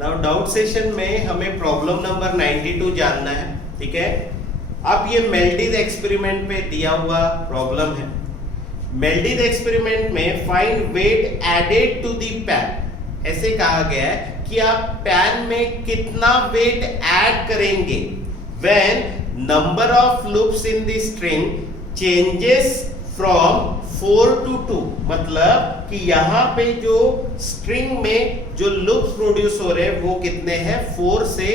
Now doubt session में हमें problem number 92 जानना है, ठीक है। अब ये मेल्डिज एक्सपेरिमेंट पे दिया हुआ प्रॉब्लम है। मेल्डिज एक्सपेरिमेंट में find weight added to the pan. ऐसे कहा गया है कि आप पैन में कितना वेट ऐड करेंगे when number of loops in the string changes from 4 to 2। मतलब कि यहाँ पे जो स्ट्रिंग में जो लूप्स प्रोड्यूस हो रहे हैं वो कितने हैं, 4 से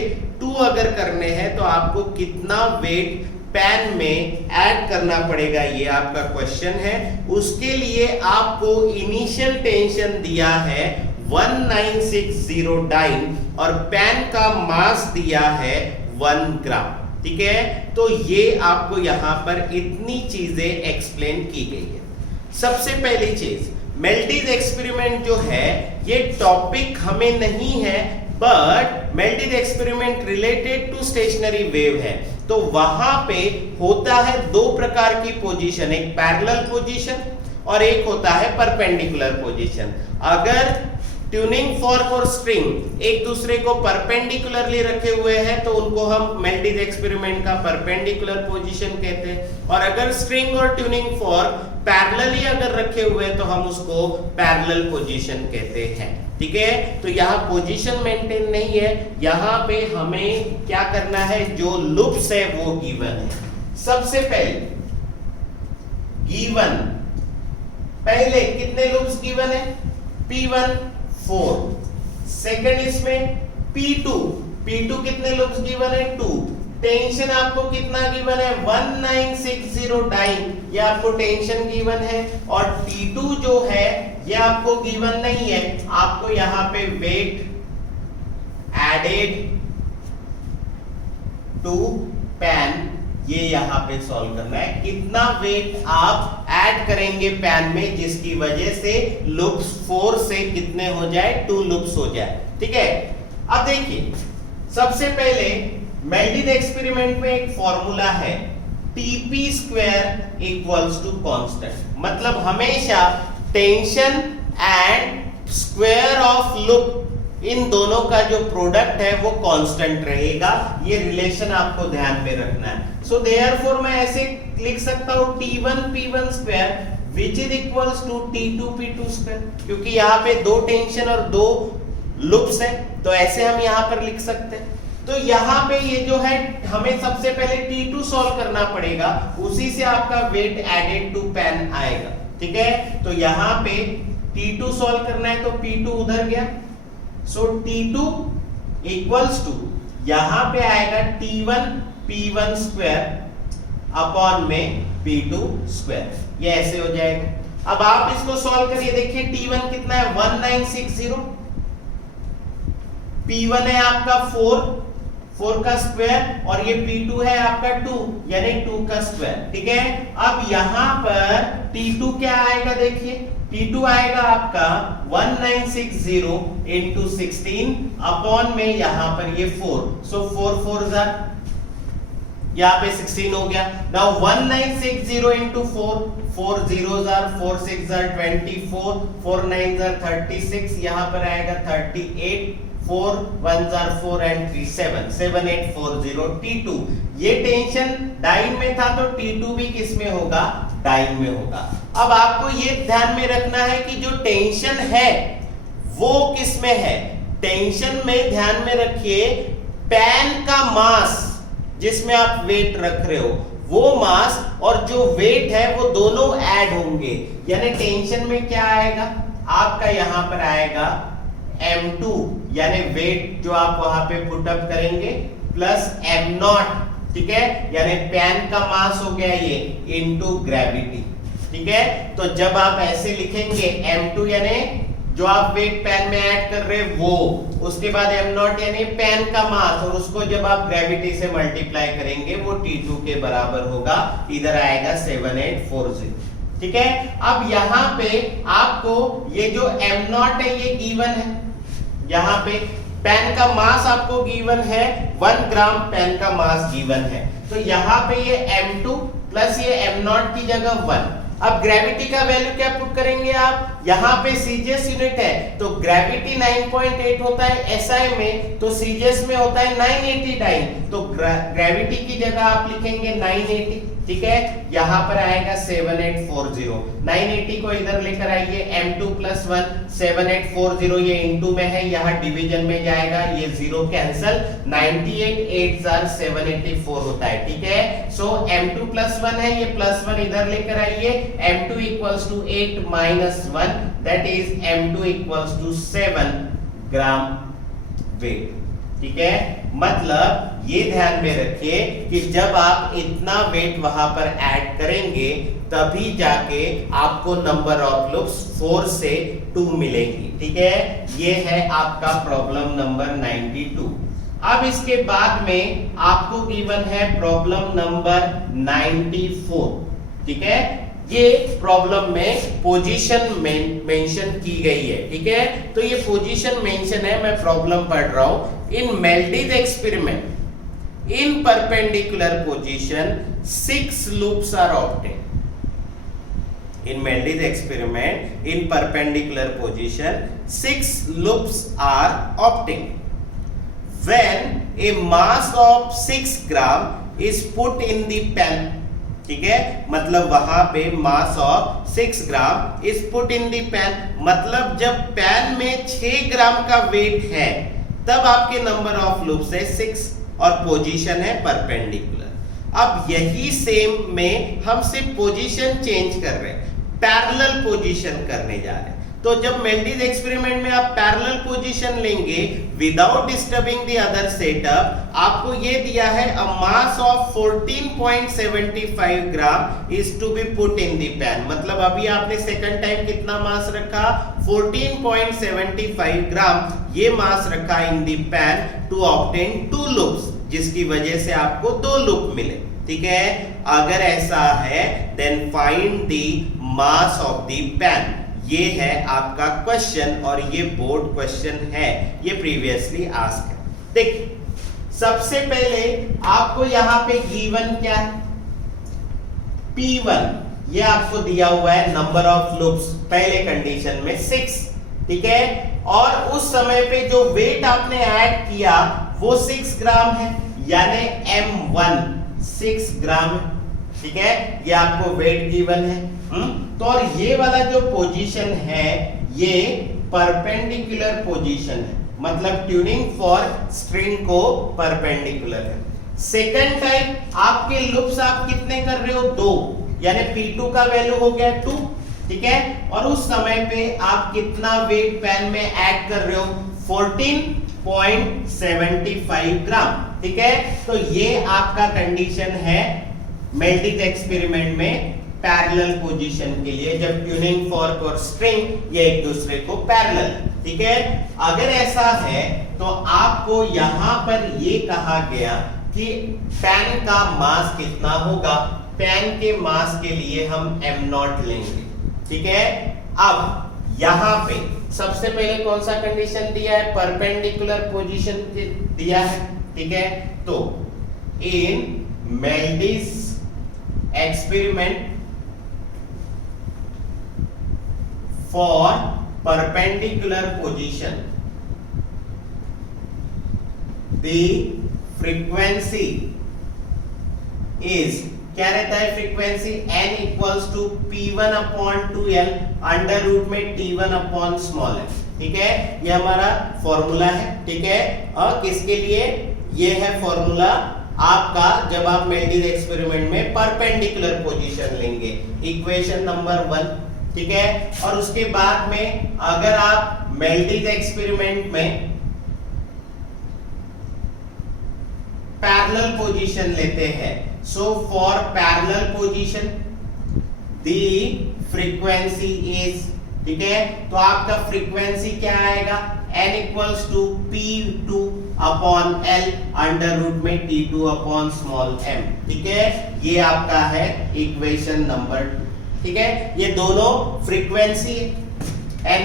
2 अगर करने हैं तो आपको कितना वेट पैन में ऐड करना पड़ेगा, ये आपका क्वेश्चन है। उसके लिए आपको इनिशियल टेंशन दिया है 1960 डाइन और पैन का मास दिया है 1 ग्राम, ठीक है। तो ये आपको यहां पर इतनी चीजें एक्सप्लेन की गई है। सबसे पहली चीज, मेल्डिज एक्सपेरिमेंट जो है ये टॉपिक हमें नहीं है, but Melde's experiment related to stationary wave है। तो वहां पे होता है दो प्रकार की पोजीशन, एक पैरेलल पोजीशन और एक होता है परपेंडिकुलर पोजीशन। अगर ट्यूनिंग फॉर्क और स्ट्रिंग एक दूसरे को परपेंडिकुलरली रखे हुए हैं तो उनको हम मेल्डिज एक्सपेरिमेंट का परपेंडिकुलर पोजीशन कहते हैं, और अगर स्ट्रिंग और ट्यूनिंग फॉर्क पैरेलली अगर रखे हुए हैं तो हम उसको पैरेलल पोजीशन कहते हैं, ठीक है। तो यहाँ पोजीशन मेंटेन नहीं है, यहाँ पे हमें क्या करना है, जो लूप्स है वो गिवन है। सबसे पहले गिवन, पहले कितने लूप्स गिवन है, P1 4, सेकंड इसमें P2 कितने लूप्स गिवन है, 2। टेंशन आपको कितना गिवन है, 1960 डाइन, ये आपको टेंशन गिवन है। और T2 जो है ये आपको गिवन नहीं है, आपको यहां पे वेट एडेड टू पैन, ये यहां पे सॉल्व करना है। कितना वेट आप ऐड करेंगे पैन में जिसकी वजह से लूप्स 4 से कितने हो जाए, 2 लूप्स हो जाए, ठीक है। अब देखिए, सबसे पहले मेल्डिज एक्सपेरिमेंट में एक फॉर्मूला है Tp² इक्वल्स टू कांस्टेंट। मतलब हमेशा tension and square of loop, इन दोनों का जो प्रोडक्ट है वो कांस्टेंट रहेगा। ये रिलेशन आपको ध्यान में रखना है। सो देयरफॉर मैं ऐसे लिख सकता हूं T1 P1 square which is equals to T2 P2 square, क्योंकि यहाँ पे दो टेंशन और दो लूप्स है, तो ऐसे हम यहाँ पर लिख सकते हैं। तो यहाँ पे ये जो है हमें सबसे पहले T2 सॉल्व करना पड़ेगा, उसी से आपका वेट एडेड टू पैन आएगा, ठीक है। तो यहाँ पे T2 सॉल्व करना है तो P2 उधर गया, सो T2 इक्वल्स टू यहां पे आएगा T1 P1 स्क्वायर अपॉन में P2 स्क्वायर, ये ऐसे हो जाएगा। अब आप इसको सॉल्व करिए, देखिए T1 कितना है 1960, P1 है आपका 4 का स्क्वायर और ये P2 है आपका 2 यानी 2 का स्क्वायर, ठीक है। अब यहां पर T2 क्या आएगा, देखिए T2 आएगा आपका 1960 into 16 अपॉन में यहां पर ये 4, सो 4 4 जार, यहाँ पे 16 हो गया। Now 1960 into 4 0 jar, 4 6 jar 24, 4 9 jar 36, यहाँ पर आएगा 38, 4 1 जार 4 and 3 7 7840 T2। ये टेंशन डाइन में था तो T2 भी किस में होगा, डाइन में होगा। अब आपको ये ध्यान में रखना है कि जो टेंशन है वो किस में है, टेंशन में ध्यान में रखिए पैन का मास जिसमें आप वेट रख रहे हो वो मास और जो वेट है वो दोनों ऐड होंगे, यानी टेंशन में क्या आएगा आपका, यहां पर आएगा M2 यानी वेट जो आप वहां पे पुट अप करेंगे प्लस M0, ठीक है, यानी पैन का मास हो गया ये इनटू ग्रेविटी, ठीक है। तो जब आप ऐसे लिखेंगे M2 यानी जो आप वेट पैन में ऐड कर रहे हैं वो, उसके बाद M0 यानी पैन का मास, और उसको जब आप ग्रेविटी से मल्टीप्लाई करेंगे वो T2 के बराबर होगा, इधर आएगा 7840, ठीक है। अब यहाँ पे आपको ये जो M0 है ये गिवन है, यहाँ पे पैन का मास आपको गिवन है 1 ग्राम पैन का मास गिवन है, तो यहाँ पे ये M2 प्लस ये M0 की जगह 1 अब ग्रेविटी का वैल्यू क्या पुट करेंगे आप, यहाँ पे सीजीएस यूनिट है तो ग्रेविटी 9.8 होता है, एसआई में तो सीजीएस में होता है 989, तो ग्रेविटी की जगह आप लिखेंगे 980, ठीक है। यहाँ पर आएगा 7840, 980 को इधर लेकर आइए, m2 + 1 7840 ये इनटू में है, यहाँ डिवीजन में जाएगा, ये 0 कैंसल, 98 8 784 होता है, ठीक है। सो m2 + 1 है, ये +1 इधर लेकर आइए, m2 = 8 - 1 that is m2 = 7 gram weight, ठीक है। मतलब ये ध्यान में रखिए कि जब आप इतना वेट वहां पर ऐड करेंगे तभी जाके आपको नंबर ऑफ लूप्स 4 से 2 मिलेंगी, ठीक है। ये है आपका प्रॉब्लम नंबर 92। अब इसके बाद में आपको गिवन है प्रॉब्लम नंबर 94, ठीक है। ये प्रॉब्लम में पोजीशन मेंशन की गई है, ठीक है। तो ये पोजीशन मेंशन है, मैं प्रॉब्लम पढ़ रहा हूं। इन मेल्डिज experiment in perpendicular position 6 loops are obtained. In Meldis experiment in perpendicular position 6 loops are obtained when a mass of 6 gram is put in the pan, ठीक है। मतलब वहां पे mass of 6 gram is put in the pan, मतलब जब pan में 6 ग्राम का wait है तब आपके नंबर ऑफ लूप्स है 6 और पोजीशन है परपेंडिकुलर। अब यही सेम में हम सिर्फ पोजीशन चेंज कर रहे हैं, पैरेलल पोजीशन करने जा रहे हैं। तो जब मेल्डिज एक्सपेरिमेंट में आप पैरेलल पोजीशन लेंगे without disturbing the other setup, आपको ये दिया है a mass of 14.75 gram is to be put in the pan. मतलब अभी आपने सेकंड टाइम कितना मास रखा, 14.75 ग्राम ये मास रखा in the pan to obtain 2 loops, जिसकी वजह से आपको 2 लूप मिले, ठीक है। अगर ऐसा है then find the mass of the pan. ये है आपका क्वेश्चन और ये बोर्ड क्वेश्चन है, ये प्रीवियसली आस्क है। देखिए सबसे पहले आपको यहां पे गिवन क्या है, P1 ये आपको दिया हुआ है नंबर ऑफ लूप्स पहले कंडीशन में 6, ठीक है। और उस समय पे जो वेट आपने ऐड किया वो 6 ग्राम है, यानी M1 6 ग्राम है, ठीक है। ये आपको वेट गिवन है। तो और ये वाला जो पोजीशन है ये परपेंडिकुलर पोजीशन है, मतलब ट्यूनिंग फॉर स्ट्रिंग को परपेंडिकुलर है। सेकंड टाइम आपके लूप्स आप कितने कर रहे हो, 2, यानी P2 का वैल्यू हो गया 2, ठीक है। और उस समय पे आप कितना वेट पैन में ऐड कर रहे हो, 14.75 ग्राम, ठीक है। तो ये आपका कंडीशन है मेल्डिज एक्सपेरिमेंट में पैरेलल पोजीशन के लिए, जब ट्यूनिंग फॉर्क और स्ट्रिंग ये एक दूसरे को पैरेलल, ठीक है। अगर ऐसा है तो आपको यहां पर ये कहा गया कि पैन का मास कितना होगा, पैन के मास के लिए हम m0 लेंगे, ठीक है। अब यहां पे सबसे पहले कौन सा कंडीशन दिया है, परपेंडिकुलर पोजीशन दिया है, ठीक है। तो इन मेल्डिज experiment for perpendicular position the frequency is, क्या रहता है फ्रीक्वेंसी, n = P1/2L √ में T1/l, ठीक है। ये हमारा फॉर्मूला है, ठीक है। और किसके लिए ये है फॉर्मूला आपका, जब आप मेल्डिज एक्सपेरिमेंट में परपेंडिकुलर पोजीशन लेंगे, इक्वेशन नंबर 1, ठीक है। और उसके बाद में अगर आप मेल्डिज एक्सपेरिमेंट में पैरेलल पोजीशन लेते हैं, so for parallel position the frequency is, ठीक है। तो आपका फ्रीक्वेंसी क्या आएगा, n = P2/L √ में T2/m, ठीक है। ये आपका है इक्वेशन नंबर 2, ठीक है। ये दोनों फ्रीक्वेंसी n,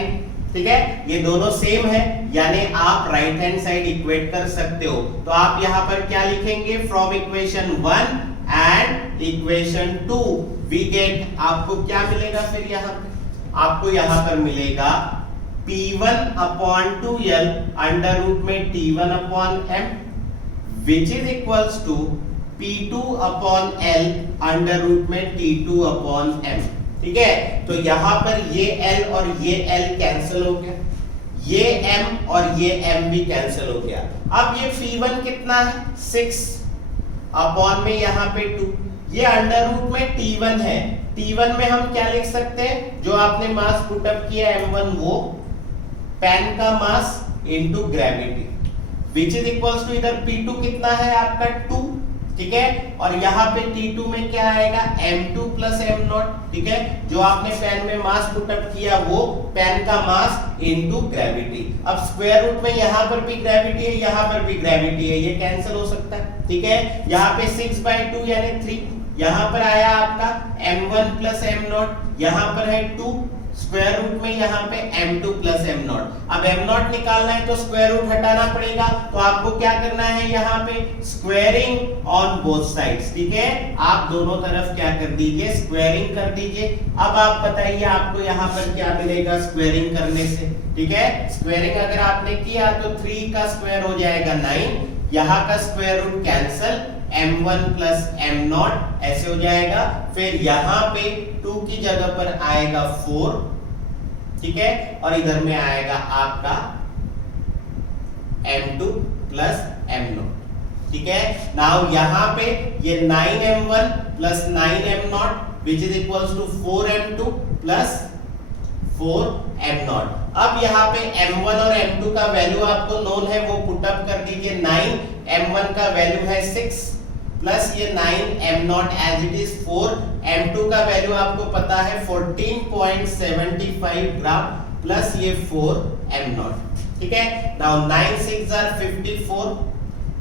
ठीक है, ये दोनों सेम है, यानी आप राइट हैंड साइड इक्वेट कर सकते हो। तो आप यहां पर क्या लिखेंगे, from equation 1 and equation 2 we get, आपको क्या मिलेगा फिर यहाँ पे, आपको यहाँ पर मिलेगा P1 upon 2L under root में T1 upon M which is equals to P2 upon L under root में T2 अपॉन M। ठीक है, तो यहां पर ये L और ये L कैंसिल हो गया, ये M और ये M भी कैंसिल हो गया। अब ये P1 कितना है 6 अपॉन में यहाँ पे 2, ये अंडर रूट में T1 है, T1 में हम क्या लिख सकते हैं, जो आपने मास पुटअप किया M1 वो पेन का mass into gravity which is equals to, इधर P2 कितना है आपका 2, ठीक है, और यहाँ पे T2 में क्या आएगा M2 प्लस M0, ठीक है, जो आपने पेन में मास पुटअप किया वो पेन का मास इनटू ग्रेविटी। अब स्क्वायर रूट में यहाँ पर भी ग्रेविटी है, यहाँ पर भी ग्रेविटी है, ये कैंसिल हो सकता है, ठीक है, यहाँ पे 6/2 यानी 3, यहाँ पर आया आपका M1 प्लस M0, यहाँ पर है 2, स्क्वायर रूट में यहाँ पे M2 प्लस M0। अब M0 निकालना है तो स्क्वायर रूट हटाना पड़ेगा, तो आपको क्या करना है, यहाँ पे स्क्वायरिंग ऑन बोथ साइड्स, ठीक है, आप दोनों तरफ क्या कर दीजिए, स्क्वायरिंग कर दीजिए। अब आप बताइए आपको यहाँ पर क्या मिलेगा स्क्वायरिंग करने से, ठीक है, स्क्वायरिंग अगर आपने किया तो 3 का स्क्वायर हो जाएगा 9, यहाँ का square root cancel, M1 plus M0 ऐसे हो जाएगा, फिर यहाँ पे 2 की जगह पर आएगा 4, ठीक है, और इधर में आएगा आपका M2 प्लस M0, ठीक है। नाउ यहाँ पे ये 9M1 plus 9M0 which is equals to 4M2 plus 4M0। अब यहाँ पे M1 और M2 का वैल्यू आपको नोन है, वो पुटअप कर दीजिए, 9M1 का वैल्यू है 6 प्लस ये 9M0 as it is 4M2 का वैल्यू आपको पता है 14.75 ग्राम प्लस ये 4M0, ठीक है। Now 9 6 are 54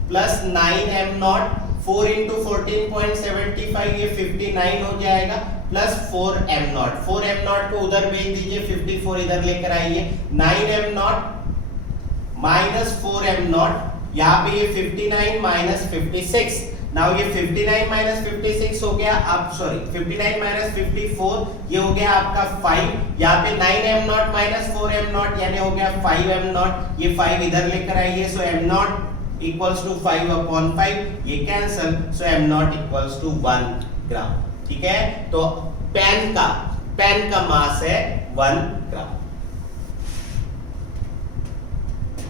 plus 9M0, 4 into 14.75 ये 59 हो जाएगा प्लस 4M0, 4M0 को उधर भेज दीजिए, 54 इधर लेकर आइए, 9M0 माइनस 4M0, यहाँ पे ये 59 माइनस 56, नाउ ये 59 माइनस 56 हो गया, आप सॉरी 59 माइनस 54 ये हो गया आपका 5, यहाँ पे 9M0 माइनस 4M0 यानी हो गया 5M0, ये 5 इधर लेकर आइए, सो M0 इक्वल्स टू 5 अपॉन 5, ये cancel, so M0 equals to 1 gram, ठीक है। तो पेन का मास है 1 ग्राम।